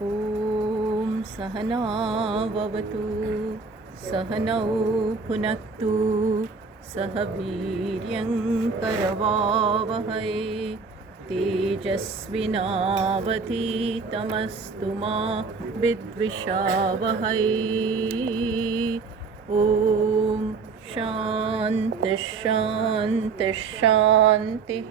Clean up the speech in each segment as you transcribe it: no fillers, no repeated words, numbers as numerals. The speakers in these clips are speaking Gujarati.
ॐ सहनाववतु सहनौ भुनक्तु सह वीर्यं करवावहै तेजस्विनावधीतमस्तु मा विद्विषावहै। ॐ शान्ति शान्ति शान्तिः।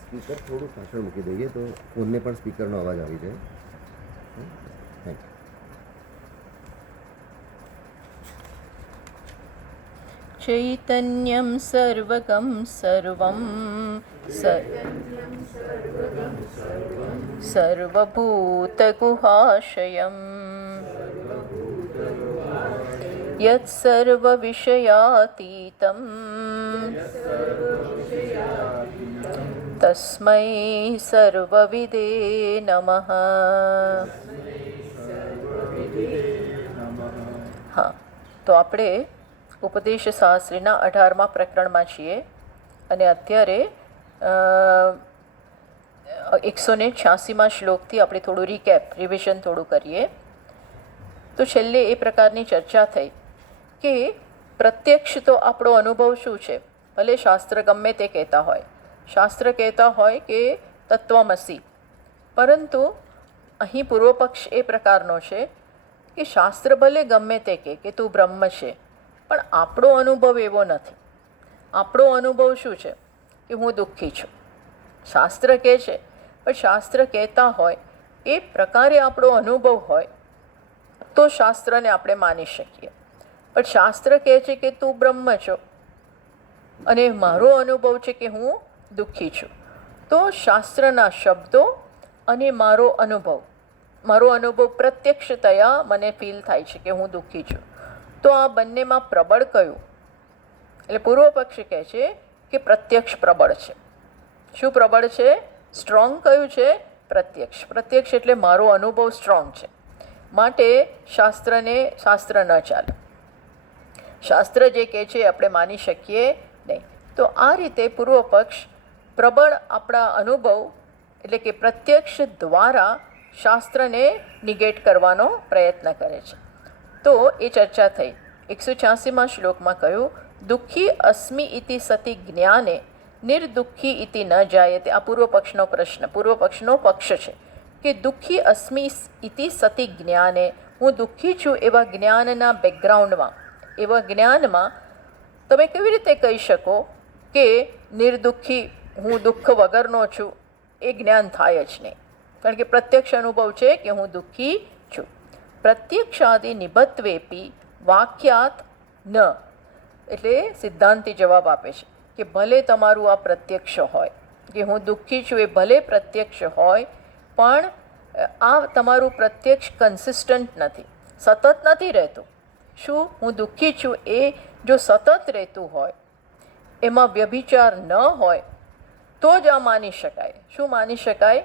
સ્પીકર થોડું પાછળ મૂકી દઈએ તો ફોનને પણ સ્પીકરનો અવાજ આવી જાય. Thank you. ચૈતન્યં સર્વગં સર્વં સર્વભૂતગુહાશયં યત્સર્વવિષયાતીતં તસ્મૈ સર્વવિદે નમઃ. હા, તો આપણે ઉપદેશ શાસ્ત્રીના 18મા પ્રકરણમાં છીએ અને અત્યારે 186મા શ્લોકથી આપણે થોડું રિવિઝન થોડું કરીએ. તો છેલ્લે એ પ્રકારની ચર્ચા થઈ કે પ્રત્યક્ષ તો આપણો અનુભવ શું છે, ભલે શાસ્ત્ર ગમે તે કહેતા હોય, શાસ્ત્ર કહેતા હોય કે તત્વમસી, પરંતુ અહીં પૂર્વપક્ષ એ પ્રકારનો છે કે શાસ્ત્ર ભલે ગમે તે કે તું બ્રહ્મ છે, પણ આપણો અનુભવ એવો નથી. આપણો અનુભવ શું છે કે હું દુઃખી છું. શાસ્ત્ર કહે છે, પણ શાસ્ત્ર કહેતા હોય એ પ્રકારે આપણો અનુભવ હોય તો શાસ્ત્રને આપણે માની શકીએ. પણ શાસ્ત્ર કહે છે કે તું બ્રહ્મ છો અને મારો અનુભવ છે કે હું દુઃખી છું, તો શાસ્ત્રના શબ્દો અને મારો અનુભવ પ્રત્યક્ષતયા મને ફીલ થાય છે કે હું દુઃખી છું. તો આ બંનેમાં પ્રબળ કયું? એટલે પૂર્વ પક્ષી કહે છે કે પ્રત્યક્ષ પ્રબળ છે. શું પ્રબળ છે? સ્ટ્રોંગ કયું છે? પ્રત્યક્ષ. પ્રત્યક્ષ એટલે મારો અનુભવ સ્ટ્રોંગ છે, માટે શાસ્ત્ર ન ચાલે. શાસ્ત્ર જે કહે છે આપણે માની શકીએ નહીં. તો આ રીતે પૂર્વ પક્ષ પ્રબળ આપણા અનુભવ એટલે કે પ્રત્યક્ષ દ્વારા શાસ્ત્રને નિગેટ કરવાનો પ્રયત્ન કરે છે. તો એ ચર્ચા થઈ. 186મા શ્લોકમાં કહ્યું, દુઃખી અસ્મિ ઇતિ સતિ જ્ઞાને નિર્દુઃખી ઇતિ ન જાયતે. આ પૂર્વ પક્ષનો પ્રશ્ન, પૂર્વ પક્ષનો પક્ષ છે કે દુઃખી અસ્મિ ઇતિ સતિ જ્ઞાને, હું દુઃખી છું એવા જ્ઞાનના બેકગ્રાઉન્ડમાં, એવા જ્ઞાનમાં તમે કેવી રીતે કહી શકો કે નિર્દુઃખી, હું દુઃખ વગરનો છું? એ જ્ઞાન થાય જ નહીં, કારણ કે પ્રત્યક્ષ અનુભવ છે કે હું દુઃખી છું. પ્રત્યક્ષાદિ નિબત્વેપી વાક્યાત ન, એટલે સિદ્ધાંતિ જવાબ આપે છે કે ભલે તમારું આ પ્રત્યક્ષ હોય કે હું દુઃખી છું, એ ભલે પ્રત્યક્ષ હોય, પણ આ તમારું પ્રત્યક્ષ કન્સિસ્ટન્ટ નથી, સતત નથી રહેતું. શું? હું દુઃખી છું એ જો સતત રહેતું હોય, એમાં વ્યભિચાર ન હોય તો જ આ માની શકાય. શું માની શકાય?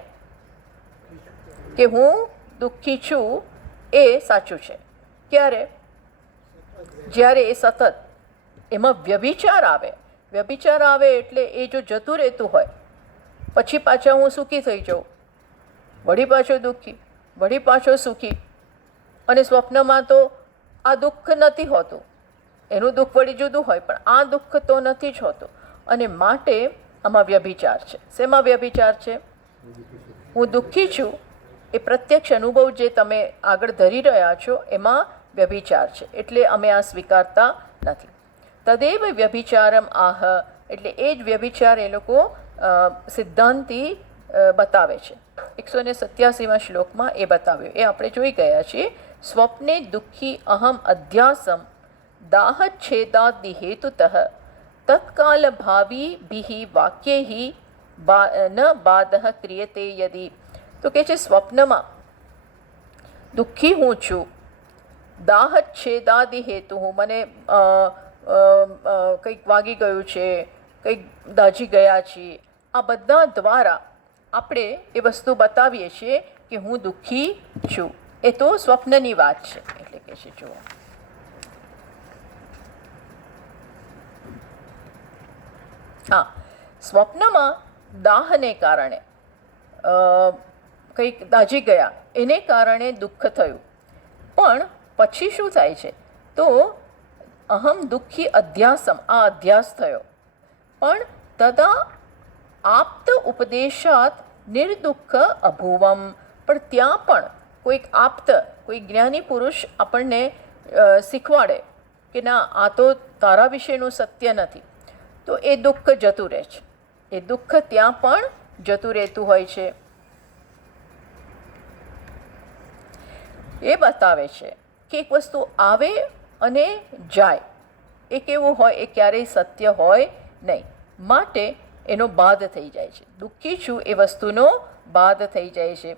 કે હું દુઃખી છું એ સાચું છે. ક્યારે? જ્યારે એ સતત એમાં વ્યભિચાર આવે. વ્યભિચાર આવે એટલે એ જો જતું રહેતું હોય, પછી પાછા હું સુખી થઈ જાઉં, વળી પાછો દુઃખી, વળી પાછો સુખી, અને સ્વપ્નમાં તો આ દુઃખ નથી હોતું, એનું દુઃખ વળી જુદું હોય, પણ આ દુઃખ તો નથી જ હોતું. અને માટે આમાં વ્યભિચાર છે. શેમાં વ્યભિચાર છે? હું દુઃખી છું એ પ્રત્યક્ષ અનુભવ જે તમે આગળ ધરી રહ્યા છો એમાં વ્યભિચાર છે, એટલે અમે આ સ્વીકારતા નથી. તદેવ વ્યભિચારમ આહ એટલે એ જ વ્યભિચાર એ લોકો સિદ્ધાંતી બતાવે છે. 187માં શ્લોકમાં એ બતાવ્યું, એ આપણે જોઈ ગયા છીએ. સ્વપ્ને દુઃખી અહમ અધ્યાસમ દાહચ્છેદાદિ હેતુતઃ તત્કાલ ભાવી ભિહિ વાક્યૈ ન બાધઃ ક્રિયતે યદિ. તો કે છે સ્વપ્નમાં દુઃખી હું છું, દાહચ્છેદાદિ હેતુ, હું મને કંઈક વાગી ગયું છે, કંઈક દાઝી ગયા છીએ, આ બધા દ્વારા આપણે એ વસ્તુ બતાવીએ છીએ કે હું દુઃખી છું. એ તો સ્વપ્નની વાત છે. એટલે કે છે જુઓ, હા, સ્વપ્નમાં દાહને કારણે કંઈક દાઝી ગયા, એને કારણે દુઃખ થયું. પણ પછી શું થાય છે? તો અહમ દુઃખી અધ્યાસમ, આ અધ્યાસ થયો. પણ તદા આપ્ત ઉપદેશાત નિર્દુઃખ અભુવમ, પણ ત્યાં પણ કોઈક આપ્ત, કોઈ જ્ઞાની પુરુષ આપણને શીખવાડે કે ના, આ તો તારા વિશેનું સત્ય નથી, તો એ દુઃખ જતું રહે છે. એ દુઃખ ત્યાં પણ જતું રહેતું હોય છે. એ બતાવે છે કે એક વસ્તુ આવે અને જાય, એ કેવું હોય, એ ક્યારેય સત્ય હોય નહીં. માટે એનો બાદ થઈ જાય છે. દુઃખી છું એ વસ્તુનો બાદ થઈ જાય છે.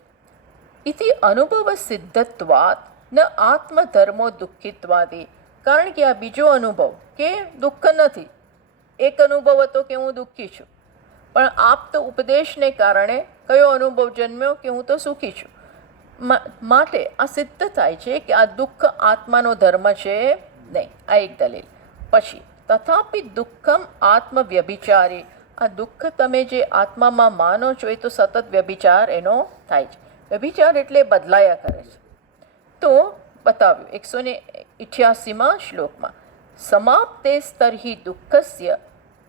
ઇતિ અનુભવ સિદ્ધત્વાત ન આત્મધર્મો દુઃખિત્વાદી. કારણ કે આ બીજો અનુભવ કે દુઃખ નથી, એક અનુભવ હતો કે હું દુઃખી છું, પણ આપ્ત ઉપદેશને કારણે કયો અનુભવ જન્મ્યો કે હું તો સુખી છું. માટે આ સિદ્ધ થાય છે કે આ દુઃખ આત્માનો ધર્મ છે નહીં. આ એક દલીલ. પછી તથાપિ દુઃખમ આત્મવ્યભિચારી, આ દુઃખ તમે જે આત્મામાં માનો છો એ તો સતત વ્યભિચાર એનો થાય છે. વ્યભિચાર એટલે બદલાયા કરે છે. તો બતાવ્યું 188માં શ્લોકમાં, સમાપ્તે સ્તર્હિ દુઃખસ્ય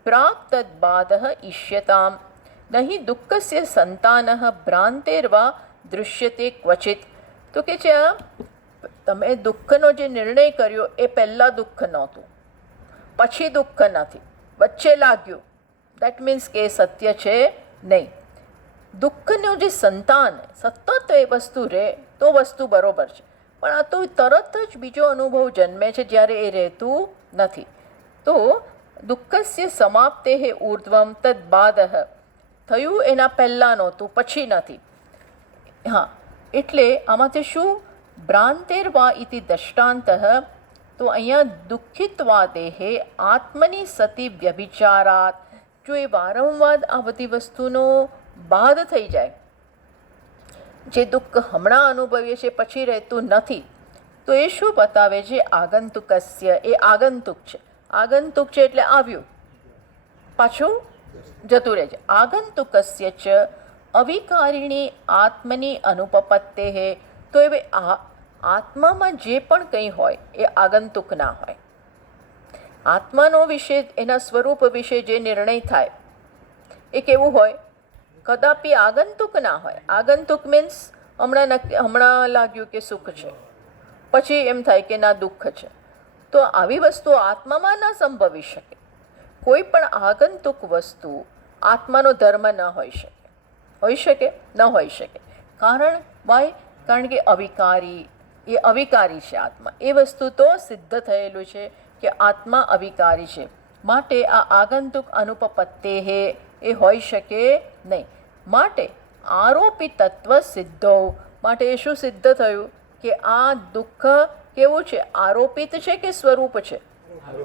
પ્રાક તદ્બાધઃ ઈષ્યતામ નહીં દુઃખસ્ય સંતાનઃ ભ્રાંતેર્વા દૃશ્યતે ક્વચિત. તો કે છે આ તમે દુઃખનો જે નિર્ણય કર્યો એ પહેલાં દુઃખ નહોતું, પછી દુઃખ નથી, વચ્ચે લાગ્યું, દેટ મીન્સ કે એ સત્ય છે નહીં. દુઃખનું જે સંતાન સતત એ વસ્તુ રહે તો વસ્તુ બરોબર છે, પણ આ તો તરત જ બીજો અનુભવ જન્મે છે જ્યારે એ રહેતું નથી. તો દુઃખસ્ય સમાપ્તે હે ઉર્ધ્વમ તદ્બાદઃ, થયું એના પહેલાં નહોતું, પછી નથી. હા, એટલે આમાંથી શું? ભ્રાંતેર્વા ઇતિ દષ્ટાંતઃ. તો અહીંયા દુઃખિત્વાદેહે આત્મની સતી વ્યભિચારાત. જો એ વારંવાર આ બધી વસ્તુનો બાદ થઈ જાય, જે દુઃખ હમણાં અનુભવીએ છીએ પછી રહેતું નથી, તો એ શું બતાવે છે? આગંતુકસ્ય, એ આગંતુક છે. આગંતુક છે એટલે આવ્યું, પાછું જતું રહે છે. આગંતુકસ્ય ચ અવિકારિણી આત્મની અનુપપત્તે હે. તો એ આત્મામાં જે પણ કંઈ હોય એ આગંતુક ના હોય. આત્માનો વિશે, એના સ્વરૂપ વિશે જે નિર્ણય થાય એ કેવું હોય? કદાપી આગંતુક ના હોય. આગંતુક મીન્સ હમણાં લાગ્યું કે સુખ છે, પછી એમ થાય કે ના દુઃખ છે. તો આવી વસ્તુ આત્મામાં ન સંભવી શકે. કોઈ પણ આગંતુક વસ્તુ આત્માનો ધર્મ ન હોઈ શકે. હોઈ શકે? ન હોઈ શકે. કારણ વાય? કારણ કે અવિકારી, એ અવિકારી છે આત્મા. એ વસ્તુ તો સિદ્ધ થયેલું છે કે આત્મા અવિકારી છે. માટે આ આગંતુક અનુપપત્તે હે એ હોઈ શકે નહીં. માટે આરોપિત તત્વ સિદ્ધો. માટે એ શું સિદ્ધ થયું? કે આ દુઃખ કેવું છે? આરોપિત છે કે સ્વરૂપ છે?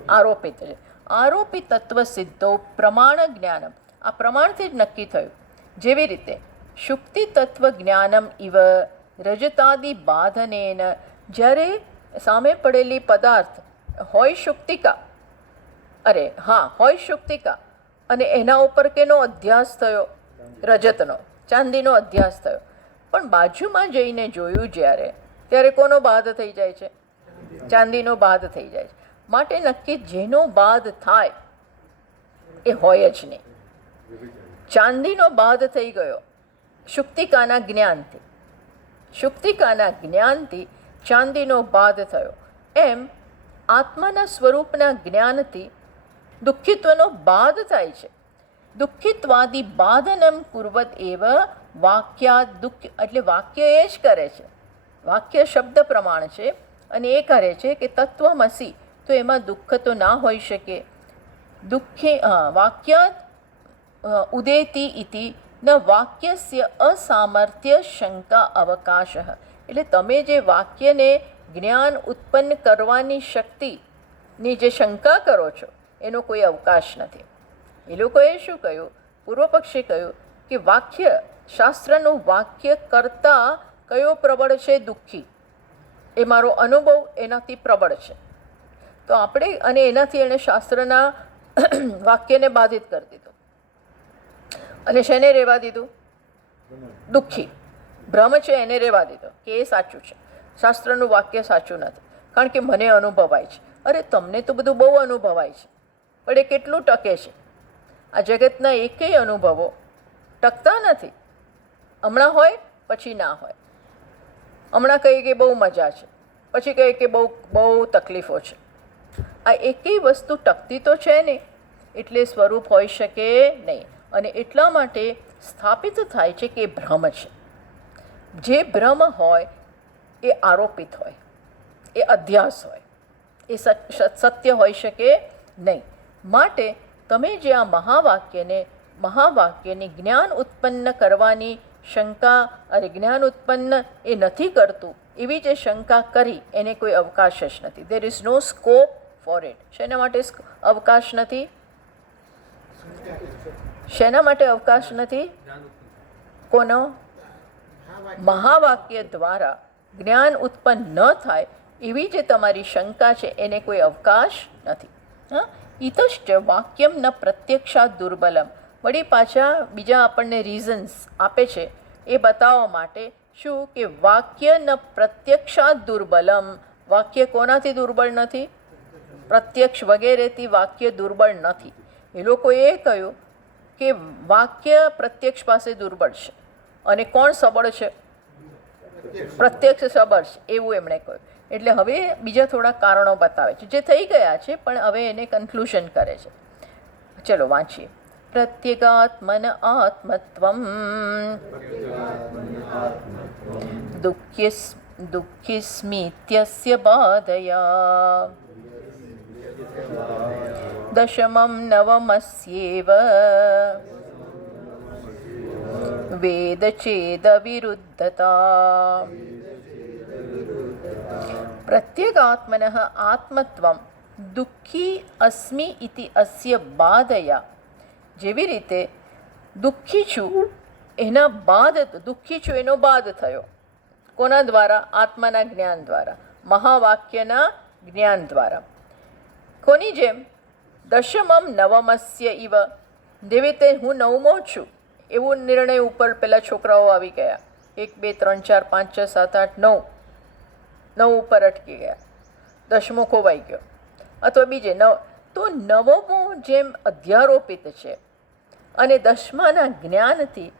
આરોપિત છે. આરોપિત તત્વ સિદ્ધો પ્રમાણ જ્ઞાનમ. આ પ્રમાણથી જ નક્કી થયું. જેવી રીતે શુક્તિ તત્વ જ્ઞાનમ ઇવ રજતાદિ બાધનેન. જ્યારે સામે પડેલી પદાર્થ હોય શુક્તિકા, હોય શુક્તિકા, અને એના ઉપર કેનો અધ્યાસ થયો? રજતનો, ચાંદીનો અધ્યાસ થયો. પણ બાજુમાં જઈને જોયું ત્યારે કોનો બાધ થઈ જાય છે? ચાંદીનો બાધ થઈ જાય છે. માટે નક્કી જેનો બાધ થાય એ હોય જ નહીં. ચાંદીનો બાધ થઈ ગયો શુક્તિકાના જ્ઞાનથી. શુક્તિકાના જ્ઞાનથી ચાંદીનો બાધ થયો. એમ આત્માના સ્વરૂપના જ્ઞાનથી દુઃખિત્વનો બાદ થાય છે. દુઃખિત્વાદિ બાધનમ કુર્વત એવ વાક્યાદ દુઃખ, એટલે વાક્ય એ જ કરે છે, વાક્ય શબ્દ પ્રમાણ છે અને એ કરે છે કે તત્વમસી, તો એમાં દુઃખ તો ના હોઈ શકે. દુઃખે વાક્યાદ ઉદેતિ ઇતિ ન વાક્યસ્ય અસામર્થ્ય શંકા અવકાશ, એટલે તમે જે વાક્યને જ્ઞાન ઉત્પન્ન કરવાની શક્તિની જે શંકા કરો છો એનો કોઈ અવકાશ નથી. એ લોકોએ શું કહ્યું, પૂર્વ પક્ષે કહ્યું કે વાક્ય, શાસ્ત્રનું વાક્ય કરતાં કયો પ્રબળ છે? દુઃખી. એ મારો અનુભવ એનાથી પ્રબળ છે. તો આપણે, અને એનાથી એણે શાસ્ત્રના વાક્યને બાધિત કરી દીધું અને શેને રહેવા દીધું? દુઃખી ભ્રમ છે એને રહેવા દીધો કે એ સાચું છે, શાસ્ત્રનું વાક્ય સાચું નથી, કારણ કે મને અનુભવાય છે. અરે તમને તો બધું બહુ અનુભવાય છે, પણ એ કેટલું ટકે છે? આ જગતના એકેય અનુભવો ટકતા નથી. હમણાં હોય પછી ના હોય. હમણાં કહીએ કે બહુ મજા છે, પછી કહીએ કે બહુ તકલીફો છે. આ એકેય વસ્તુ ટકતી તો છે નહીં, એટલે સ્વરૂપ હોઈ શકે નહીં. અને એટલા માટે સ્થાપિત થાય છે કે ભ્રમ છે. જે ભ્રમ હોય એ આરોપિત હોય, એ અધ્યાસ હોય, એ સત્ય હોઈ શકે નહીં. માટે તમે જે આ મહાવાક્યની જ્ઞાન ઉત્પન્ન કરવાની શંકા, અરે જ્ઞાન ઉત્પન્ન એ નથી કરતું એવી જે શંકા કરી, એને કોઈ અવકાશ જ નથી. There is no scope for it. શેના માટે અવકાશ નથી? શેના માટે અવકાશ નથી? કોનો? મહાવાક્ય દ્વારા જ્ઞાન ઉત્પન્ન ન થાય એવી જે તમારી શંકા છે એને કોઈ અવકાશ નથી. હા, ઇતશ્ચ વાક્યમ ન પ્રત્યક્ષાત દુર્બલમ. વળી પાછા બીજા આપણને રીઝન્સ આપે છે એ બતાવવા માટે. શું કે વાક્ય ન પ્રત્યક્ષાત દુર્બલમ. વાક્ય કોનાથી દુર્બળ નથી? પ્રત્યક્ષ વગેરેથી વાક્ય દુર્બળ નથી. એ લોકોએ કહ્યું કે વાક્ય પ્રત્યક્ષ પાસે દુર્બળ છે અને કોણ સબળ છે? પ્રત્યક્ષ સબળ છે, એવું એમણે કહ્યું. એટલે હવે બીજા થોડા કારણો બતાવે છે જે થઈ ગયા છે, પણ હવે એને કન્ક્લુઝન કરે છે. ચલો વાંચીએ. પ્રત્યેગાત્મન આત્મત્વમ દુઃખિસ્મિત્યસ્ય બાધયા દશમં નવમસ્યેવ વેદચેદવિરુદ્ધતા. પ્રત્યેગાત્મનઃ આત્મત્વમ દુઃખી અસ્મિ ઇતિ અસ્ય બાધયા. જેવી રીતે દુઃખી છું એના બાદ, દુઃખી છું એનો બાદ થયો. કોના દ્વારા? આત્માના જ્ઞાન દ્વારા, મહાવાક્યના જ્ઞાન દ્વારા. કોની જેમ? દશમમ નવમસ્ય ઇવ. જેવી રીતે હું નવમો છું એવું નિર્ણય ઉપર પેલા છોકરાઓ આવી ગયા. 1 2 3 4 5 6 7 8 9 ઉપર અટકી ગયા, 10મો ખોવાઈ ગયો. અથવા બીજે તો નવમો જેમ અધ્યારોપિત છે અને 10માના જ્ઞાનથી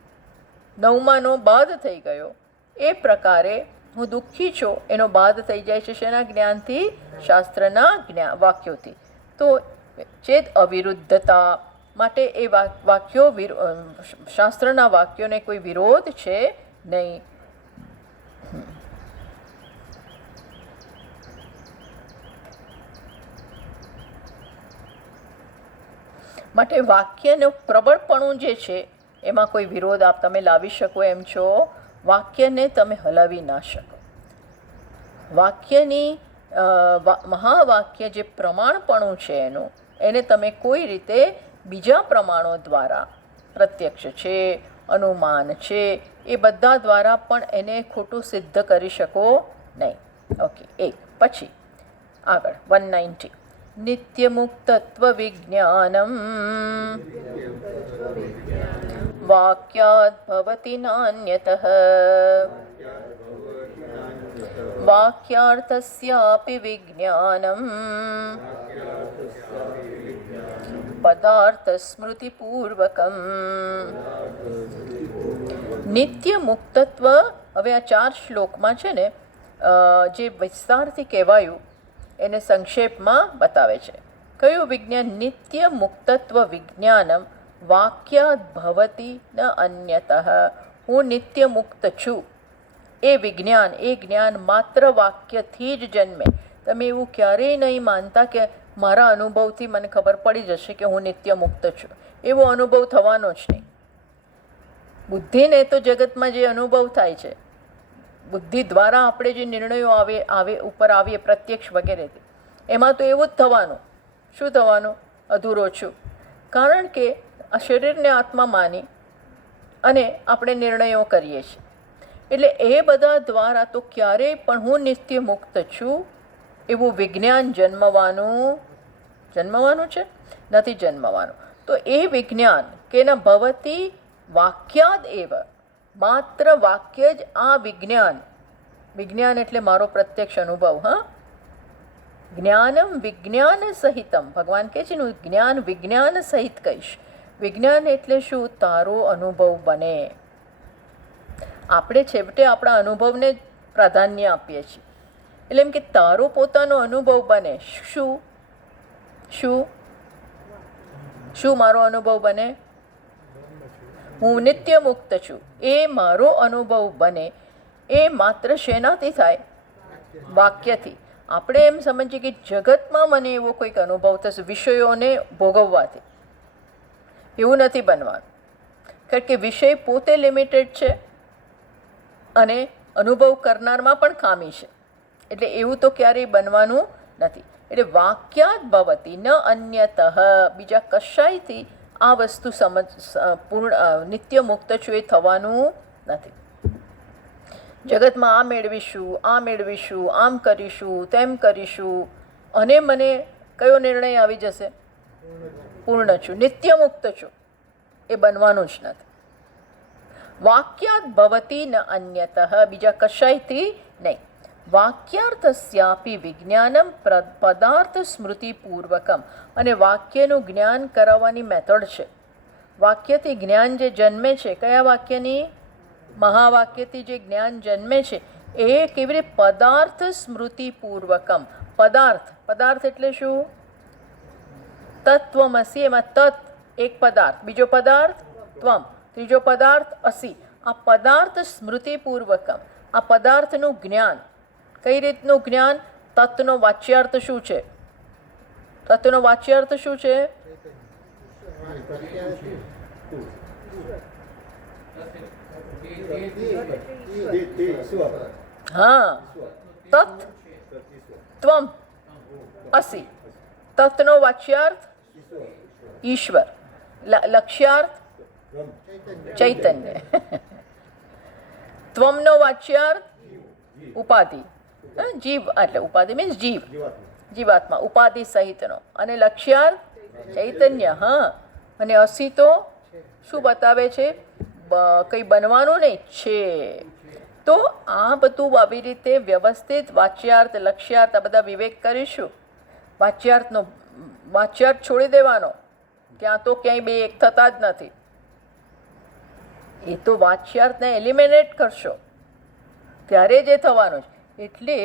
9માનો બાદ થઈ ગયો, એ પ્રકારે હું દુઃખી છું એનો બાદ થઈ જાય છે. શેના જ્ઞાનથી? શાસ્ત્રના વાક્યોથી. તો ચેત અવિરુદ્ધતા માટે એ વાક્યો, શાસ્ત્રના વાક્યોને કોઈ વિરોધ છે નહીં. માટે વાક્યનું પ્રબળપણું જે છે એમાં કોઈ વિરોધ તમે લાવી શકો એમ છો. વાક્યને તમે હલાવી ના શકો. વાક્યની મહાવાક્ય જે પ્રમાણપણું છે એનું, એને તમે કોઈ રીતે બીજા પ્રમાણો દ્વારા, પ્રત્યક્ષ છે, અનુમાન છે, એ બધા દ્વારા પણ એને ખોટું સિદ્ધ કરી શકો નહીં. ઓકે, એક પછી આગળ 190. નિત્યમુક્તત્વ વિજ્ઞાનમ વાક્યાદ ભવતિ નાન્યતઃ વાક્યાર્થસ્યાપી વિજ્ઞાનમ પદાર્થ સ્મૃતિપૂર્વકમ. નિત્ય મુક્તત્વ. હવે આ 4 શ્લોકમાં છે ને, જે વિસ્તારથી કહેવાયું એને સંક્ષેપમાં બતાવે છે. કયું વિજ્ઞાન? નિત્ય મુક્તત્વ વિજ્ઞાનમ વાક્યાદ ભવતી ન અન્યતઃ. હું નિત્ય મુક્ત છું એ જ્ઞાન માત્ર વાક્યથી જ જન્મે. તમે એવું ક્યારેય નહીં માનતા કે મારા અનુભવથી મને ખબર પડી જશે કે હું નિત્ય મુક્ત છું. એવો અનુભવ થવાનો જ નહીં. બુદ્ધિને તો જગતમાં જે અનુભવ થાય છે, બુદ્ધિ દ્વારા આપણે જે નિર્ણયો ઉપર આવીએ પ્રત્યક્ષ વગેરે, એમાં તો એવું જ થવાનું. શું થવાનું? અધૂરો છું. કારણ કે આ શરીરને આત્મા માની અને આપણે નિર્ણયો કરીએ છીએ. એટલે એ બધા દ્વારા તો ક્યારેય પણ હું નિત્ય મુક્ત છું એવું વિજ્ઞાન જન્મવાનું છે? નથી જન્મવાનું. તો એ વિજ્ઞાન કે ન ભવતી વાક્યાદ એવ, માત્ર વાક્ય જ આ વિજ્ઞાન એટલે મારો પ્રત્યક્ષ અનુભવ. હા, જ્ઞાનમ વિજ્ઞાન સહિતમ. ભગવાન કહે છે હું જ્ઞાન વિજ્ઞાન સહિત કહીશ. વિજ્ઞાન એટલે શું? તારો અનુભવ બને. આપણે છેવટે આપણા અનુભવને પ્રાધાન્ય આપીએ છીએ. એટલે એમ કે તારો પોતાનો અનુભવ બને. શું મારો અનુભવ બને? હું નિત્ય મુક્ત છું એ મારો અનુભવ બને. એ માત્ર શેનાથી થાય? વાક્યથી. આપણે એમ સમજીએ કે જગતમાં મને એવો કોઈક અનુભવ થશે વિષયોને ભોગવવાથી. એવું નથી બનવાનું. કારણ કે વિષય પોતે લિમિટેડ છે અને અનુભવ કરનારમાં પણ ખામી છે. એટલે એવું તો ક્યારેય બનવાનું નથી. એટલે વાક્યાદ ભવતી ન અન્યતઃ, બીજા કશાયથી આ વસ્તુ નિત્ય મુક્ત છું એ થવાનું નથી. જગતમાં આ મેળવીશું, આમ કરીશું, તેમ કરીશું, અને મને કયો નિર્ણય આવી જશે? પૂર્ણ છું, નિત્ય મુક્ત છું, એ બનવાનું જ નથી. વાક્યાદ ભવતી ન અન્યતઃ, બીજા કશાયથી નહીં. વાક્યાર્થસ્યાપી વિજ્ઞાનમ પદાર્થ સ્મૃતિપૂર્વકમ, અને વાક્યનું જ્ઞાન કરાવવાની મેથડ છે. વાક્યથી જ્ઞાન જે જન્મે છે, કયા વાક્યની? મહાવાક્યથી જે જ્ઞાન જન્મે છે એ કેવી રીતે? પદાર્થ સ્મૃતિપૂર્વકમ. પદાર્થ એટલે શું? તત્વમસી, એમાં તત્ એક પદાર્થ, બીજો પદાર્થ ત્વમ, ત્રીજો પદાર્થ અસી. આ પદાર્થ સ્મૃતિપૂર્વકમ, આ પદાર્થનું જ્ઞાન. કઈ રીતનું જ્ઞાન? તત્વનો વાચ્યાર્થ શું છે? હા, તત્ ત્વમ અસી. તત્નો વાચ્યાર્થ ઈશ્વર, લક્ષ્યાર્થ ચૈતન્ય, ત્વમનો વાચ્યાર્થ ઉપાધિ, જીવ. એટલે ઉપાધિ મીન્સ જીવાત્મા, ઉપાધિ સહિતનો. અને લક્ષ્યાર્થ ચૈતન્ય. હા, અને અસી તો શું બતાવે છે? કંઈ બનવાનું નહીં છે. તો આ બધું આવી રીતે વ્યવસ્થિત વાચ્યાર્થ, લક્ષ્યાર્થ, આ બધા વિવેક કરીશું. વાચ્યાર્થ છોડી દેવાનો, ક્યાં તો ક્યાંય બે એક થતા જ નથી. એ તો વાચ્યાર્થને એલિમિનેટ કરશો ત્યારે જે થવાનું છે. એટલે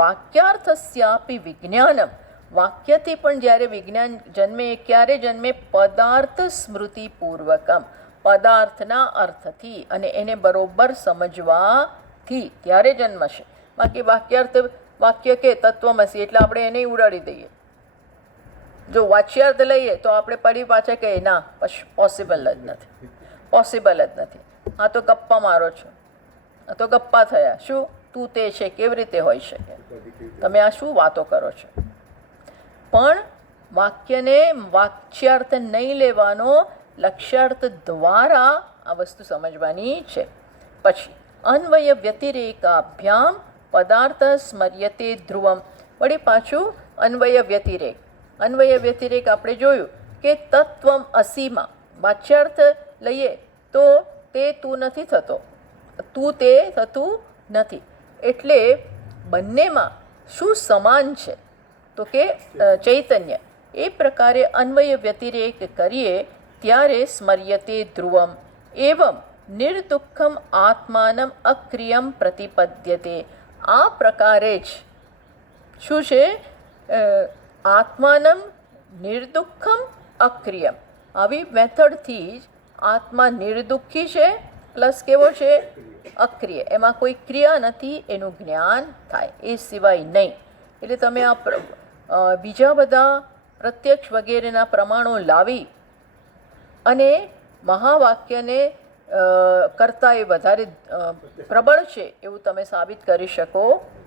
વાક્યાર્થસ્યાપી વિજ્ઞાનમ, વાક્યથી પણ જ્યારે વિજ્ઞાન જન્મે, ક્યારે જન્મે? પદાર્થ સ્મૃતિપૂર્વકમ, પદાર્થના અર્થથી અને એને બરોબર સમજવાથી ત્યારે જન્મશે. બાકી વાક્ય કે તત્વમસી એટલે આપણે એને ઉડાડી દઈએ. જો વાચ્યાર્થ લઈએ તો આપણે પડી પાછા કહીએ ના, પોસિબલ જ નથી. આ તો ગપ્પા મારો છો, આ તો ગપ્પા થયા. શું તું તે છે? કેવી રીતે હોઈ શકે? તમે આ શું વાતો કરો છો? પણ વાક્યને વાચ્યાર્થ નહીં લેવાનો, લક્ષ્યાર્થ દ્વારા આ વસ્તુ સમજવાની છે. પછી અન્વય વ્યતિરેકાભ્યામ પદાર્થ સ્મર્યતે ધ્રુવમ. વળી પાછું અન્વય વ્યતિરેક આપણે જોયું કે તત્વમ અસીમાં વાચ્યાર્થ લઈએ તો તે તું નથી થતો, તું તે થતું નથી. એટલે બંનેમાં શું સમાન છે? તો કે ચૈતન્ય. એ પ્રકારે અન્વય વ્યતિરેક કરીએ ત્યારે સ્મર્યતે ધ્રુવમ એવમ નિર્દુઃખમ આત્માનમ અક્રિયમ પ્રતિપદ્યતે. આ પ્રકારે જ શું છે? આત્માનમ નિર્દુઃખમ અક્રિયમ. આવી મેથડથી જ આત્મા નિર્દુઃખી છે પ્લસ કેવો છે? અક્રિય. એમાં કોઈ ક્રિયા નથી, એનું જ્ઞાન થાય. એ સિવાય નહીં. એટલે તમે આ બીજા બધા પ્રત્યક્ષ વગેરેના પ્રમાણો લાવી અને મહાવાક્યને કરતાં એ વધારે પ્રબળ છે એવું તમે સાબિત કરી શકો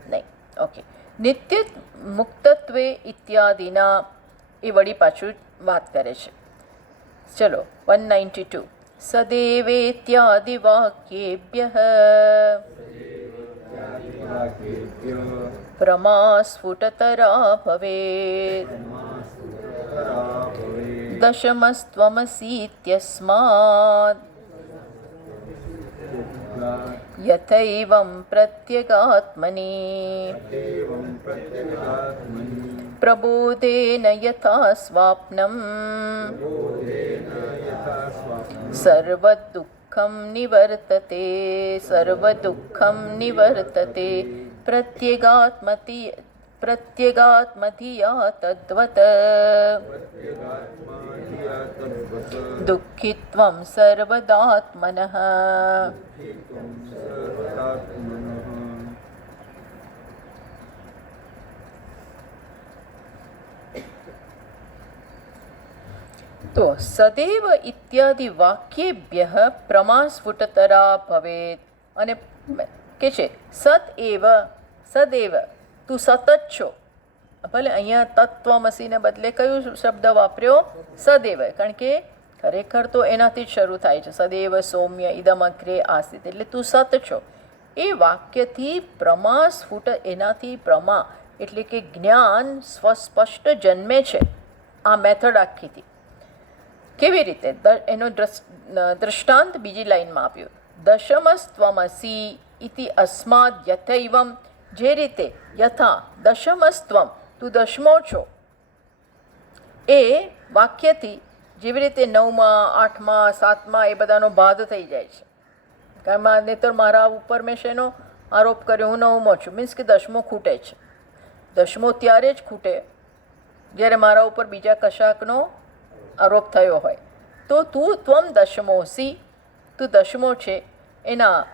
નહીં. ઓકે. નિત્ય મુક્તત્વે ઇત્યાદિના એ વળી પાછું વાત કરે છે. ચલો 192. સદેવેત્યાદિ વાક્યેભ્યઃ પ્રમા સ્ફુટતરા ભવેત. દશમસ્ત્વમસીત્યસ્માत् યથૈવં પ્રત્યગાત્મની પ્રબોધેન યથા સ્વાપ્નમ સર્વદુઃખમ નિવર્તતે પ્રત્યેગાત્મધિયા તદ્વત દુઃખિત્વં સર્વદાત્મનઃ. તો સદૈવ ઇત્યાદિ વાક્યેભ્યઃ પ્રમા સ્ફુટતરા ભવેત. અને કે છે સદૈવ તું સતત છો. ભલે અહીંયા તત્વમસીને બદલે કયું શબ્દ વાપર્યો? સદૈવ. કારણ કે ખરેખર તો એનાથી જ શરૂ થાય છે. સદૈવ સૌમ્ય ઇદમ અગ્રે આસિત. એટલે તું સત છો. એ વાક્યથી પ્રમા સ્ફુટ, એનાથી પ્રમા એટલે કે જ્ઞાન સ્પષ્ટ જન્મે છે. આ મેથડ આખીથી કેવી રીતે? એનો દૃષ્ટાંત બીજી લાઈનમાં આપ્યું. દશમસ્ત્વમસી ઇતિ અસ્માદ યથૈવમ. જે રીતે યથા દશમસ્ત્વમ તું દશમો છો, એ વાક્યથી જેવી રીતે 9માં 8માં 7માં એ બધાનો બાદ થઈ જાય છે. કારણ નહીતર મારા ઉપર મેં શેનો આરોપ કર્યો? હું 9મો છું, મીન્સ કે દશમો ખૂટે છે. દશમો ત્યારે જ ખૂટે જ્યારે મારા ઉપર બીજા કશાકનો આરોપ થયો હોય. તો તું ત્વમ દશમોસી, તું દશમો છે. એના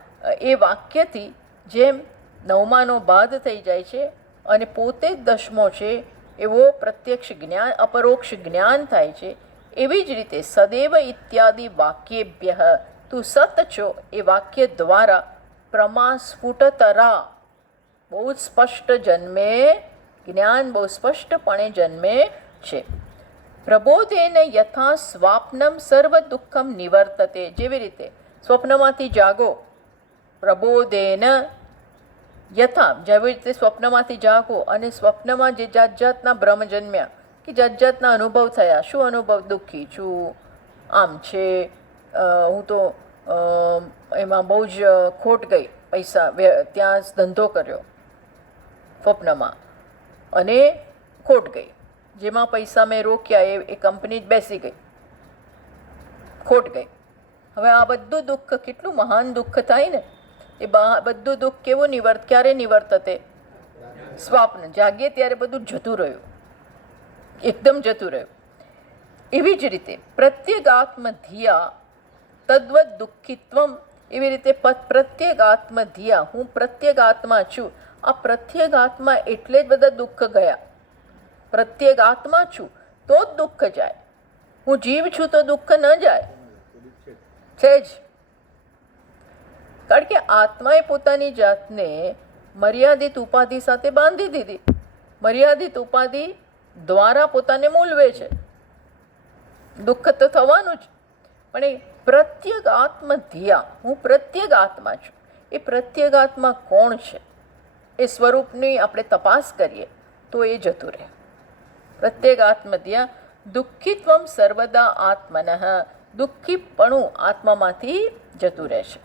એ વાક્યથી જેમ 9માનો બાદ થઈ જાય છે અને પોતે જ દશમો છે એવો પ્રત્યક્ષ જ્ઞાન, અપરોક્ષ જ્ઞાન થાય છે. એવી જ રીતે સદૈવ ઇત્યાદિ વાક્યેભ્યઃ તું સત છો એ વાક્ય દ્વારા પ્રમા સ્ફુટતરા બહુ જ સ્પષ્ટ જન્મે, જ્ઞાન બહુ સ્પષ્ટપણે જન્મે છે. પ્રબોધેન યથા સ્વાપ્નમ સર્વ દુઃખમ નિવર્તતે. જેવી રીતે સ્વપ્નમાંથી જાગો, પ્રબોધેન યથા, જેવી રીતે સ્વપ્નમાંથી જાગો અને સ્વપ્નમાં જે જાત જાતના ભ્રમ જન્મ્યા કે જાત જાતના અનુભવ થયા. શું અનુભવ? દુઃખી છું, આમ છે, હું તો એમાં બહુ જ ખોટ ગઈ, પૈસા ત્યાં ધંધો કર્યો સ્વપ્નમાં અને ખોટ ગઈ. જેમાં પૈસા મેં રોક્યા એ કંપની જ બેસી ગઈ, ખોટ ગઈ. હવે આ બધું દુઃખ, કેટલું મહાન દુઃખ થાય ને. એ બધું દુઃખ કેવું ક્યારે નિવર્તતે? સ્વપ્ન જાગીએ ત્યારે બધું જતું રહ્યું, એકદમ જતું રહ્યું. એવી જ રીતે પ્રત્યેગાત્મધિયા તદ્વત દુઃખિત્વમ. એવી રીતે પ્રત્યેગાત્મધિયા, હું પ્રત્યેગાત્મા છું. આ પ્રત્યેગાત્મા એટલે જ બધા દુઃખ ગયા. પ્રત્યેગાત્મા છું તો જ દુઃખ જાય. હું જીવ છું તો દુઃખ ન જાય છે જ. કારણ કે આત્માએ પોતાની જાતને મર્યાદિત ઉપાધિ સાથે બાંધી દીધી. મર્યાદિત ઉપાધિ દ્વારા પોતાને મૂલવે છે. દુઃખ તો થવાનું જ. પણ એ પ્રત્યેગાત્મધિયા, હું પ્રત્યેગાત્મા છું. એ પ્રત્યેગાત્મા કોણ છે એ સ્વરૂપની આપણે તપાસ કરીએ તો એ જતું રહે. પ્રત્યેગાત્મધિયા દુઃખિત્વમ સર્વદા આત્મનઃ. દુઃખીપણું આત્મામાંથી જતું રહે છે.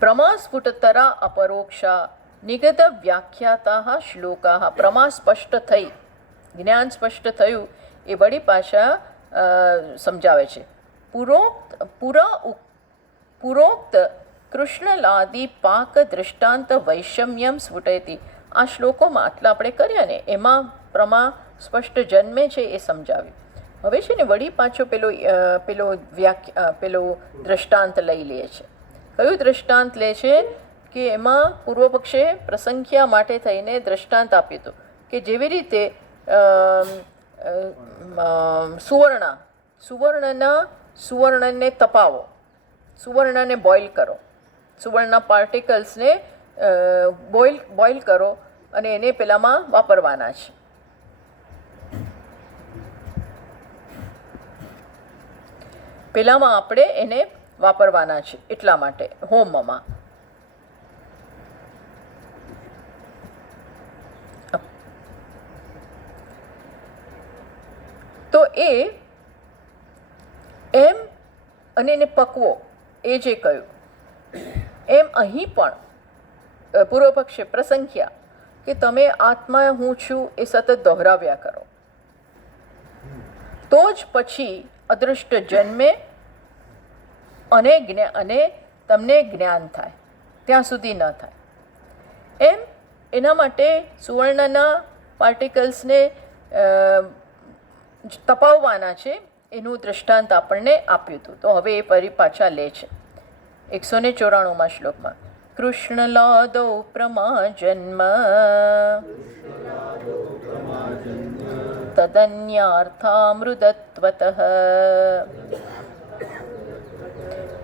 પ્રમા સ્ફુટતરા અપરોક્ષા નિગત વ્યાખ્યાતા શ્લોકા. પ્રમા સ્પષ્ટ થઈ, જ્ઞાન સ્પષ્ટ થયું એ વળી પાછા સમજાવે છે. પુરોક્ત કૃષ્ણલાદી પાક દૃષ્ટાંત વૈષમ્યમ સ્ફુટયતિ. આ શ્લોકોમાં આટલા આપણે કર્યા ને એમાં પ્રમા સ્પષ્ટ જન્મે છે એ સમજાવ્યું. હવે છે ને વળી પાછો પેલો દ્રષ્ટાંત લઈ લે છે. કયું દ્રષ્ટાંત લે છે કે એમાં પૂર્વ પક્ષે પ્રસંખ્યા માટે થઈને દ્રષ્ટાંત આપ્યું હતું કે જેવી રીતે સુવર્ણને તપાવો, સુવર્ણને બોઇલ કરો, સુવર્ણના પાર્ટિકલ્સને બોઇલ કરો અને એને પેલામાં વાપરવાના છે. પેલામાં આપણે એને વાપરવાના છે એટલા માટે હોમમાં. તો એમ અને એને પકવો એ જે કહ્યું એમ અહીં પણ પૂર્વ પક્ષે પ્રસંખ્યા કે તમે આત્મા હું છું એ સતત દોહરાવ્યા કરો તો જ પછી અદૃષ્ટ જન્મે અને તમને જ્ઞાન થાય, ત્યાં સુધી ન થાય. એમ એના માટે સુવર્ણના પાર્ટિકલ્સને તપાવવાના છે એનું દૃષ્ટાંત આપણને આપ્યું હતું. તો હવે એ ફરી પાછા લે છે 194માં શ્લોકમાં. કૃષ્ણલાદૌ પ્રમા જન્મ તદન્યાર્થામૃતત્વતઃ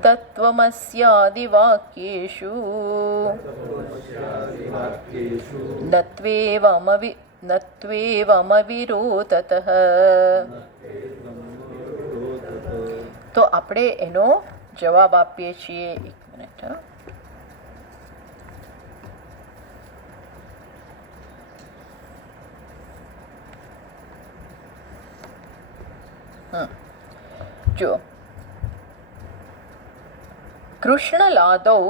તત્વમસ્યાદિવાક્યેષુ નત્વેવમવિરોધતઃ. તો આપણે એનો જવાબ આપીએ છીએ. એક મિનિટ. જો કૃષ્ણલાદૌ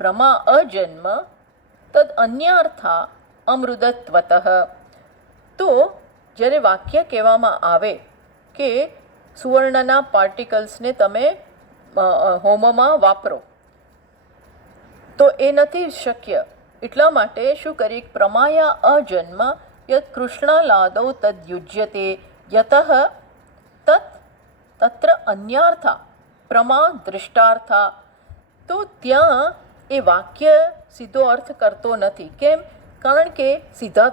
પ્રમા અજન્મ તદ અન્યાર્થા અમૃતત્વતઃ. તો જ્યારે વાક્ય કહેવામાં આવે કે સુવર્ણના પાર્ટિકલ્સને તમે હોમમાં વાપરો તો એ નથી શક્ય. એટલા માટે શું કરી પ્રમાયા અજન્મ યત કૃષ્ણલાદૌ તદ્યુજ્યતે યતઃ તત્ર અન્યાર્થા પ્રમા દૃષ્ટાર્થા. તો ત્યાં એ વાક્ય સીધો અર્થ કરતો નથી. કેમ? કારણ કે સીધા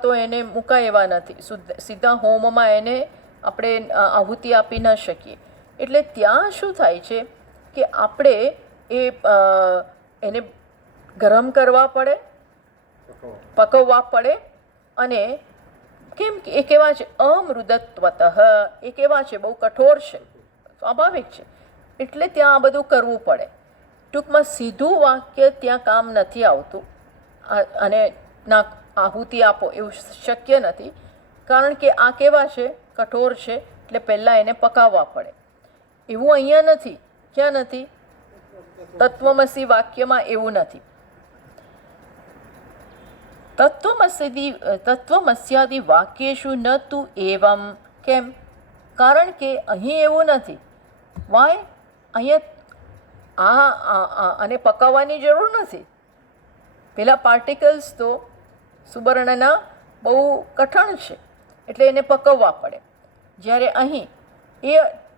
તો એને મુકાય એવા નથી. સીધા હોમમાં એને આપણે આહુતિ આપી ન શકીએ. એટલે ત્યાં શું થાય છે કે આપણે એને ગરમ કરવા પડે, પકવવા પડે. અને કેમ કે એ કેવા છે અમૃતત્વતઃ, એ કેવા છે બહુ કઠોર છે, સ્વાભાવિક છે. એટલે ત્યાં આ બધું કરવું પડે. ટૂંકમાં સીધું વાક્ય ત્યાં કામ નથી આવતું અને ના આહુતિ આપો એવું શક્ય નથી. કારણ કે આ કેવા છે કઠોર છે એટલે પહેલાં એને પકાવવા પડે. એવું અહીંયા નથી. ક્યાં નથી? તત્વમસી વાક્યમાં એવું નથી. તત્વમસ્યાદિ વાક્યેષુ ન તુ એવમ. કેમ? કારણ કે અહીં એવું નથી. વાય? અહીંયા આને પકાવવાની જરૂર નથી. પેલા પાર્ટિકલ્સ તો સુવર્ણના બહુ કઠણ છે એટલે એને પકવવા પડે. જ્યારે અહીં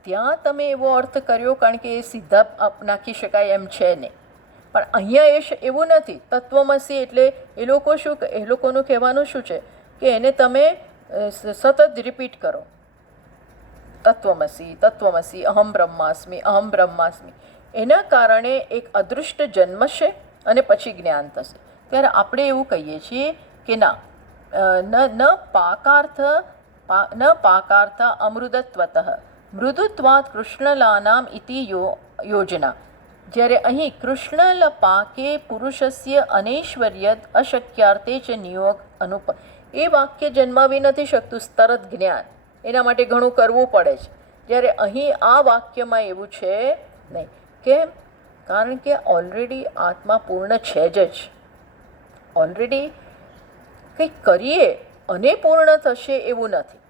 ત્યાં તમે એવો અર્થ કર્યો કારણ કે એ સીધા નાખી શકાય એમ છે નહીં. પણ અહીંયા એવું નથી. તત્વમસી એટલે એ લોકોનું કહેવાનું શું છે કે એને તમે સતત રિપીટ કરો. તત્વમસી તત્વમસી, અહમ બ્રહ્માસ્મિ અહમ બ્રહ્માસ્મિ. એના કારણે એક અદૃષ્ટ જન્મશે અને પછી જ્ઞાન થશે. ત્યારે આપણે એવું કહીએ છીએ કે ના, ન પાકાર્થ અમૃતત્વતઃ મૃદુત્વાત કૃષ્ણલાનામ ઇતિ યોજના. જ્યારે અહીં કૃષ્ણલ પાકે પુરુષસ્ય અનૈશ્વર્યદ અશક્યાર્થે ચ નિયોગ અનુપ. એ વાક્ય જન્માવી નથી શકતું તરત જ્ઞાન. એના માટે ઘણું કરવું પડે છે. જ્યારે અહીં આ વાક્યમાં એવું છે નહીં. કેમ? કારણ કે ઓલરેડી આત્મા પૂર્ણ છે જ. ઓલરેડી કંઈક કરીએ અને પૂર્ણ થશે એવું નથી.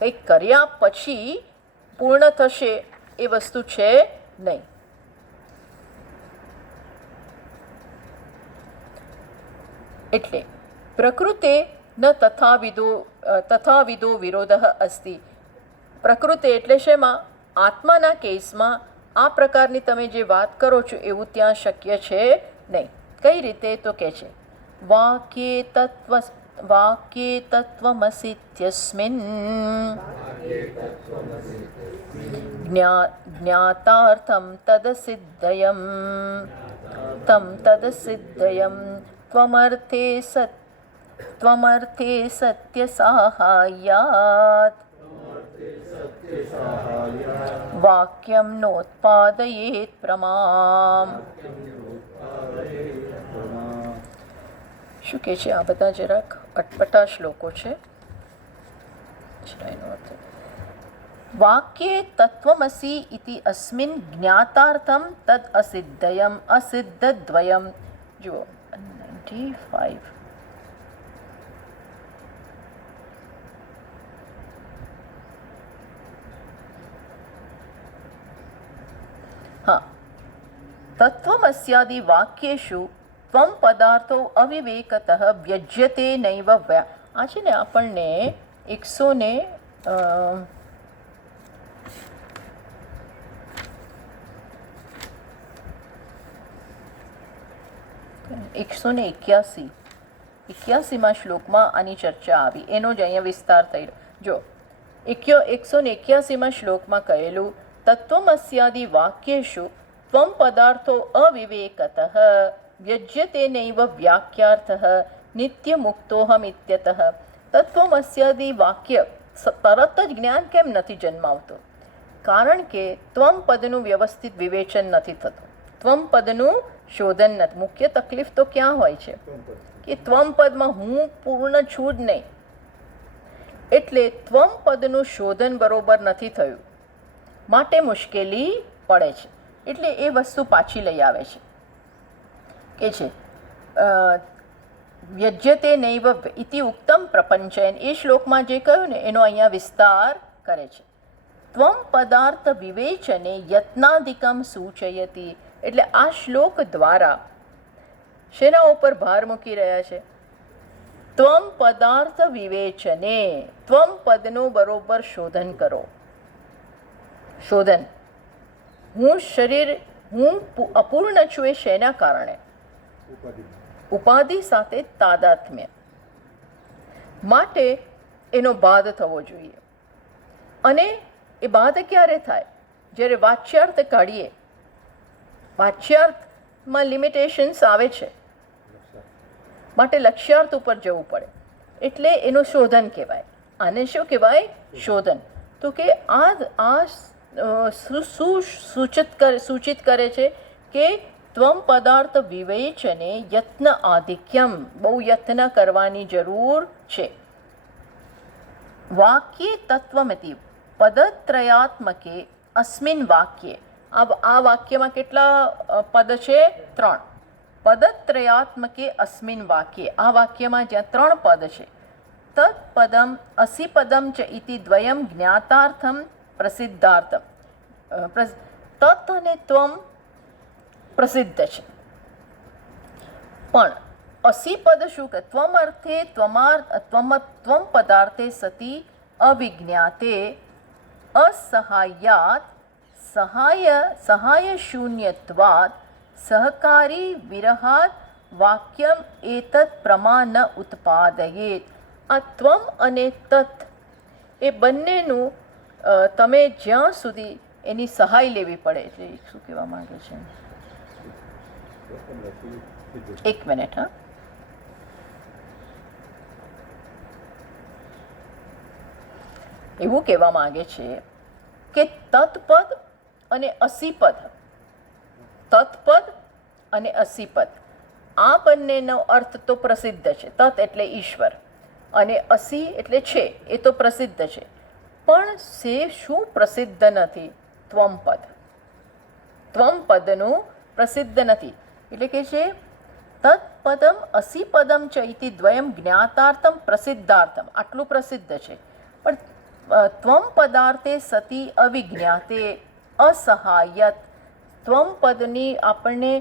કંઈક કર્યા પછી પૂર્ણ થશે એ વસ્તુ છે નહીં. એટલે પ્રકૃતે ન તથાવિધો વિરોધ અસ્તિ. પ્રકૃતિ એટલે શેમાં? આત્માના કેસમાં આ પ્રકારની તમે જે વાત કરો છો એવું ત્યાં શક્ય છે નહીં. કઈ રીતે? તો કે છે વાક્યે તત્વમસિત્યસ્મિન જ્ઞાતાર્થમ તદસિદ્ધયમ ત્વમર્થે સત્ય સાહાય્યાત વાક્યમ નોત્પાદયેત પ્રમામ. શું કે છે આ બધા? જરાક અટપટા શ્લોકો છે. એનો અર્થ વાક્યે તત્વમસી ઇતિ અસ્મિન જ્ઞાતાર્થમ તદ અસિદ્ધયમ અસિદ્ધદ્વયમ. જુઓ 95. હા, તત્વમસ્યાદિ વાક્યેષુ ત્વમ પદાર્થો અવિવેકતઃ વ્યજ્યતે નૈવ વ્યા. આ છે ને આપણને 181માં શ્લોકમાં આની ચર્ચા આવી, એનો જ અહીંયા વિસ્તાર થઈ રહ્યો. જો 181માં શ્લોકમાં કહેલું તત્વમસ્યાદિ વાક્યેષુ ત્વમ પદાર્થો અવિવેકતઃ વ્યજ્યતે નૈવ વ્યાખ્યાર્થઃ નિત્યમુક્તોહમ ઇત્યતઃ. તત્વમસ્યાદિ વાક્ય તરત જ જ્ઞાન કેમ નથી જન્માવતું? કારણ કે ત્વમ પદનું વ્યવસ્થિત વિવેચન નથી થતું, ત્વમ પદનું શોધન નથી. મુખ્ય તકલીફ તો ક્યાં હોય છે કે ત્વમ પદમાં હું પૂર્ણ છું જ નહીં, એટલે ત્વમ પદનું શોધન બરોબર નથી થયું, માટે મુશ્કેલી પડે છે. એટલે એ વસ્તુ પાછી લઈ આવે છે કે છે વ્યજ્યતે નૈવ ઇતિ ઉક્તમ પ્રપંચયન. એ શ્લોકમાં જે કહ્યું ને એનો અહીંયા વિસ્તાર કરે છે. ત્વમ પદાર્થ વિવેચને યત્નાધિકમ સૂચયતિ. એટલે આ શ્લોક દ્વારા શેના ઉપર ભાર મૂકી રહ્યા છે? ત્વમ પદાર્થ વિવેચને, ત્વમ પદનું બરોબર શોધન કરો. શોધન, હું અપૂર્ણ છું એ શેના કારણે? ઉપાધિ સાથે તાદાત્મ્ય માટે એનો બાદ થવો જોઈએ. અને એ બાદ ક્યારે થાય? જ્યારે વાચ્યાર્થ કાઢીએ, વાચ્યાર્થમાં લિમિટેશન્સ આવે છે, માટે લક્ષ્યાર્થ ઉપર જવું પડે, એટલે એનું શોધન કહેવાય. આને શું કહેવાય? શોધન. તો કે આ સૂચિત કરે છે કે ત્વમ પદાર્થ વિવેચને યત્ન આધિક્યમ, બહુ યત્ન કરવાની જરૂર છે. વાક્યે તત્વમિતિ પદત્રયાત્મકે અસ્મિન વાક્યે. આ વાક્યમાં કેટલા પદ છે? 3. પદત્રયાત્મકે અસ્મિન વાક્યે, આ વાક્યમાં જ્યાં 3 પદ છે. તત્પદમ અસિપદમ ચ ઇતિ દ્વયમ જ્ઞાતાર્થમ પ્રસિદ્ધાર્થમ. તત અને ત્વમ પ્રસિદ્ધ છે, પણ અસિપદ શું કે ત્વમ અર્થે ત્વમ પદાર્થે સતી અવિજ્ઞાતે અસહાયાત સહાય શૂન્યત્વાદ સહકારી વિરહાત વાક્યમ એતત પ્રમા ન ઉત્પાદયેત. આ ત્વમ અને તત એ બંનેનું તમે જ્યાં સુધી એની સહાય લેવી પડે છે. શું કહેવા માંગે છે? 1 મિનિટ. હા, એવું કહેવા માંગે છે કે તત્પદ અને અસિપદ, તત્પદ અને અસિપદ આ બંનેનો અર્થ તો પ્રસિદ્ધ છે. તત એટલે ઈશ્વર અને અસી એટલે છે, એ તો પ્રસિદ્ધ છે. પણ શું પ્રસિદ્ધ નથી? ત્વમપદ. ત્વમપદનું પ્રસિદ્ધ નથી. એટલે કે છે તત્પદમ અસિપદમ ચ ઇતિ દ્વયમ જ્ઞાતાર્થમ પ્રસિદ્ધાર્થમ, આટલું પ્રસિદ્ધ છે. પણ ત્વમ પદાર્થે સતી અવિજ્ઞાતે અસહાયત, ત્વમ પદની આપણને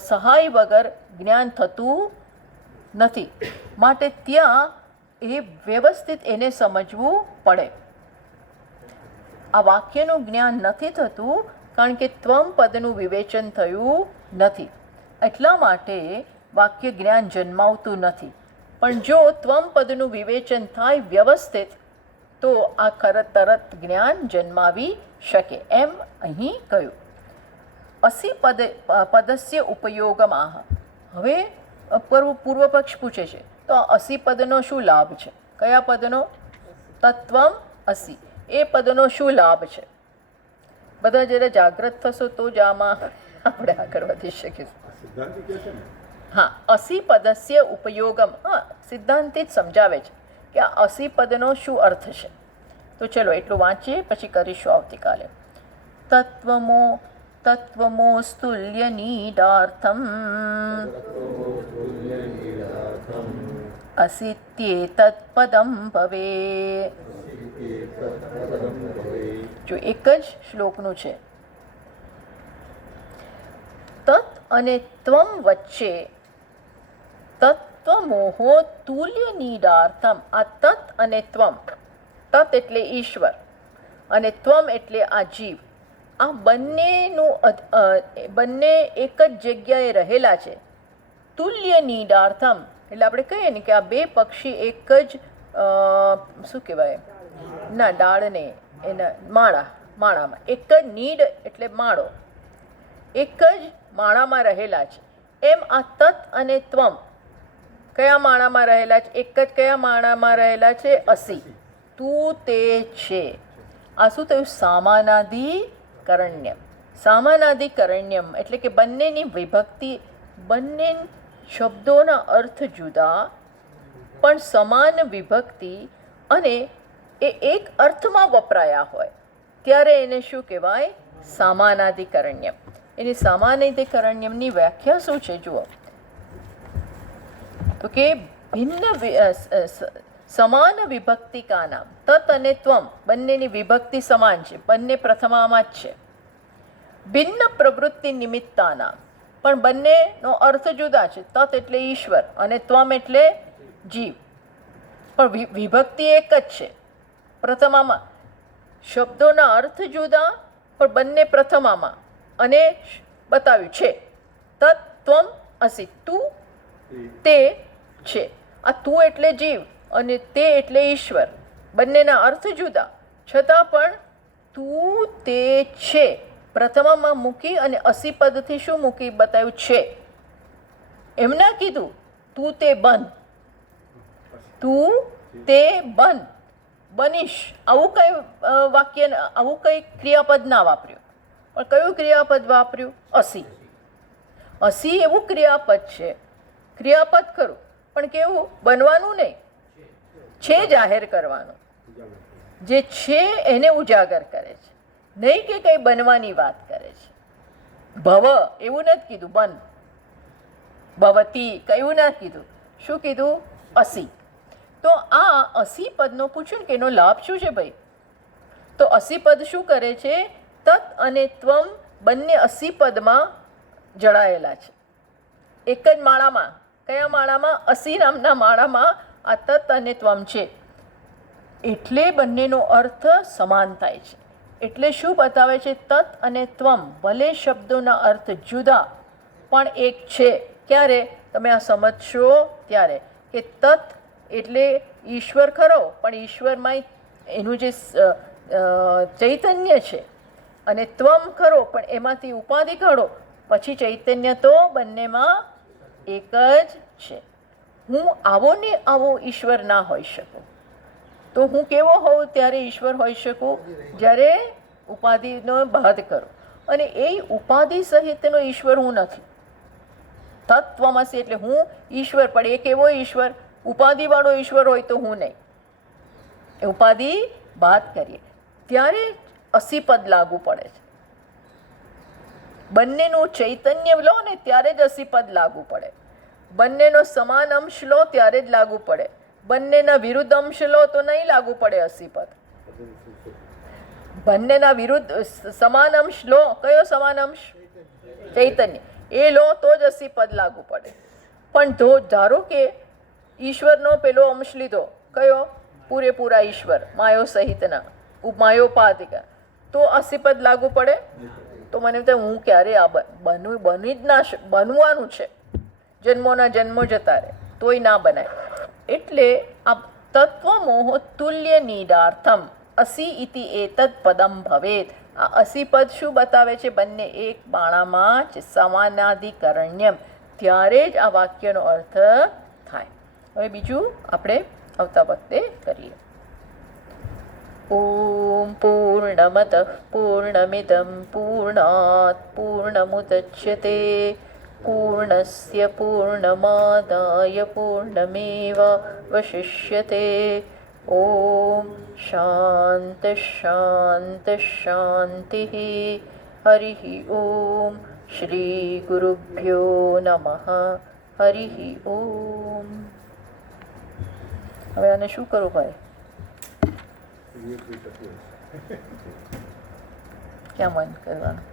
સહાય વગર જ્ઞાન થતું નથી. માટે ત્યાં એ વ્યવસ્થિત એને સમજવું પડે. આ વાક્યનું જ્ઞાન નથી થતું કારણ કે ત્વમ પદનું વિવેચન થયું નથી. એટલા માટે વાક્ય જ્ઞાન જન્માવતું નથી. પણ જો ત્વમ પદનું વિવેચન થાય વ્યવસ્થિત તો આ તરત જ્ઞાન જન્માવી શકે એમ અહીં કહ્યું. અસી પદસ્ય ઉપયોગમાં. હવે પૂર્વ પક્ષ પૂછે છે તો આ અસી પદનો શું લાભ છે? કયા પદનો? તત્વમ અસી. એ પદનો શું લાભ છે? બધા જરા જાગૃત થશો તો જ આમાં આપણે આગળ વધી શકીશું. હા, અસી પદસ્ય ઉપયોગમ. હા, સિદ્ધાંતિ જ સમજાવે છે કે આ અસી પદનો શું અર્થ છે. તો ચલો એટલું વાંચીએ, પછી કરીશું આવતીકાલે. તત્વમોસ્તુલ્ય નીડાર્થમ અસિત્યેતત્ પદમ ભવે. જો એક જ શ્લોકનું છે. તત્ અને ત્વમ વચ્ચે તત્વમોહો તુલ્ય નીડાર્થમ. આ તત્ અને ત્વમ, તત્ એટલે ઈશ્વર અને ત્વમ એટલે આ જીવ, આ બંને એક જ જગ્યાએ રહેલા છે. તુલ્ય નીડાર્થમ એટલે આપણે કહીએ ને કે આ બે પક્ષી એક જ શું કહેવાય, ના ડાળને એના માળામાં એક જ નીડ એટલે માળો, એક જ માળામાં રહેલા છે. એમ આ તત્ અને ત્વમ કયા માળામાં રહેલા છે? એક જ કયા માળામાં રહેલા છે? અસી. તું તે છે. આ શું થયું? સામાનાધિકરણ્યમ. સામાનાધિકરણ્યમ એટલે કે બંનેની વિભક્તિ, બંને શબ્દોના અર્થ જુદા પણ સમાન વિભક્તિ અને એ એક અર્થમાં વપરાયા હોય ત્યારે એને શું કહેવાય? સામાનાધિકરણ્યમ. એની સામાનાધિકરણ્યમની વ્યાખ્યા શું છે જુઓ તો કે સમાન વિભક્તિ કા નામ. તત અને ત્વમ બંનેની વિભક્તિ સમાન છે, બંને પ્રથમામાં જ છે. ભિન્ન પ્રવૃત્તિ નિમિત્તા નામ પણ બંનેનો અર્થ જુદા છે. તત એટલે ઈશ્વર અને ત્વમ એટલે જીવ, પણ વિભક્તિ એક જ છે પ્રથમામાં. શબ્દોના અર્થ જુદા પણ બંને પ્રથમામાં અને બતાવ્યું છે. તત્ ત્વમ અસી. તું તે છે. આ તું એટલે જીવ અને તે એટલે ઈશ્વર, બંનેના અર્થ જુદા છતાં પણ તું તે છે પ્રથમામાં મૂકી અને અસી પદથી શું મૂકી બતાવ્યું? છે. એમ ના કીધું તું તે બન, તું તે બન, બનીશ, આવું કઈ વાક્ય, આવું કઈ ક્રિયાપદ ના વાપર્યું. પણ કયું ક્રિયાપદ વાપર્યું? અસી. અસી એવું ક્રિયાપદ છે, ક્રિયાપદ ખરું પણ કેવું? બનવાનું નહીં, છે જાહેર કરવાનું. જે છે એને ઉજાગર કરે છે, નહીં કે કંઈ બનવાની વાત કરે છે. ભવ એવું નથી કીધું, બન. ભવતી કયું ના કીધું, શું કીધું? અસી. તો આ અસી પદનો પૂછ્યું કે એનો લાભ શું છે ભાઈ? તો અસી પદ શું કરે છે? તત અને ત્વમ બંને અસી પદમાં જડાયેલા છે, એક જ માળામાં. કયા માળામાં? અસી નામના માળામાં આ તત અને ત્વમ છે. એટલે બંનેનો અર્થ સમાન થાય છે. એટલે શું બતાવે છે? તત અને ત્વમ ભલે શબ્દોના અર્થ જુદા પણ એક છે. ક્યારે તમે આ સમજશો? ત્યારે કે તત એટલે ઈશ્વર ખરો પણ ઈશ્વરમાં એનું જે ચૈતન્ય છે, અને ત્વમ ખરો પણ એમાંથી ઉપાધિ કાઢો પછી ચૈતન્ય તો બંનેમાં એક જ છે. હું આવો ને આવો ઈશ્વર ના હોઈ શકું. તો હું કેવો હોઉં ત્યારે ઈશ્વર હોઈ શકું? જ્યારે ઉપાધિનો બાદ કરું. અને એ ઉપાધિ સહિતનો ઈશ્વર હું નથી. તત્વમસી એટલે હું ઈશ્વર, પણ એ કેવો ઈશ્વર? ઉપાધિવાળો ઈશ્વર હોય તો હું નહીં. એ ઉપાધિ બાદ કરીએ ત્યારે અસી પદ લાગુ પડે છે. બંનેનું ચૈતન્ય લો ને ત્યારે જ અસી પદ લાગુ પડે. બંનેનો સમાન અંશ લો ત્યારે જ લાગુ પડે. બંનેના વિરુદ્ધ અંશ લો તો નહીં લાગુ પડે અસી પદ. બંનેના વિરુદ્ધ સમાન અંશ લો. કયો સમાન અંશ? ચૈતન્ય. એ લો તો જ અસી પદ લાગુ પડે. પણ ધારો કે ઈશ્વરનો પેલો અંશ લીધો, કયો? પૂરેપૂરા ઈશ્વર, માયો સહિતના, માયોપાધિકા, તો અસીપદ લાગુ પડે? તો મને તો હું ક્યારે આ બની જ ના બનવાનું છે, જન્મોના જન્મો જતા રહે તોય ના બનાય. એટલે આ તત્વમોહ તુલ્ય નીડાર્થમ અસી ઇતિ એતદ પદમ ભવેત. આ અસી પદ શું બતાવે છે? બંને એક બાણામાં જ સમાનાધિકરણ્યમ, ત્યારે જ આ વાક્યનો અર્થ થાય. હવે બીજું આપણે આવતા વખતે કરીએ. ઓમ પૂર્ણમતઃ પૂર્ણમિદં પૂર્ણાત પૂર્ણમુદચ્યતે પૂર્ણસ્ય પૂર્ણમાદાય પૂર્ણમેવાવશિષ્યતે. ઓમ શાંત શાંત શાંતિ. હરિ ઓમ. શ્રી ગુરુભ્યો નમઃ. હરિ ઓમ. હવે આને શું કરું ભાઈ? ક્યાં બંધ કરવાનું?